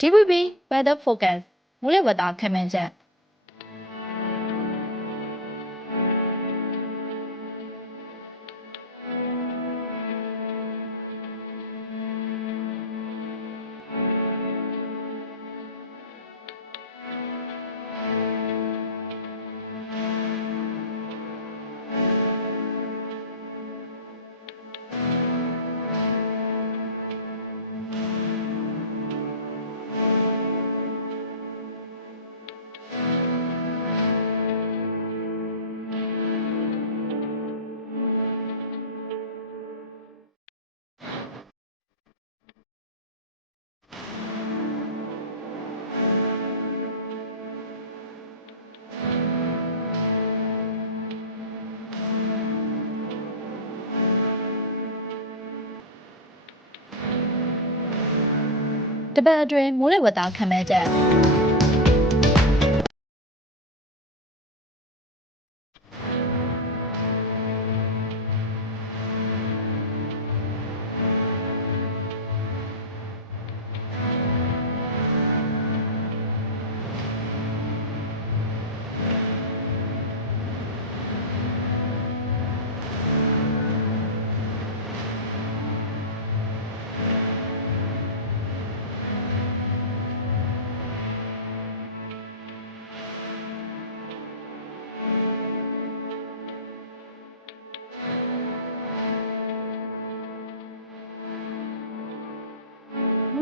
DVB Weather Focus မိုးလေဝသခန့်မှန်းချက် တပတ်အတွင်းမိုးလေဝသခန့်မှန်းချက်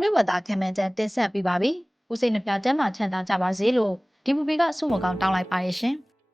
မိုးလေဝသခန့်မှန်းချက်တင်ဆက်ပြီးပါပြီ။ဦးစိတ်နှပြကျမ်းမာချမ်းသာကြပါစေလို့ DVB ကဆုမကောင်းတောင်းလိုက်ပါရဲ့ရှင်။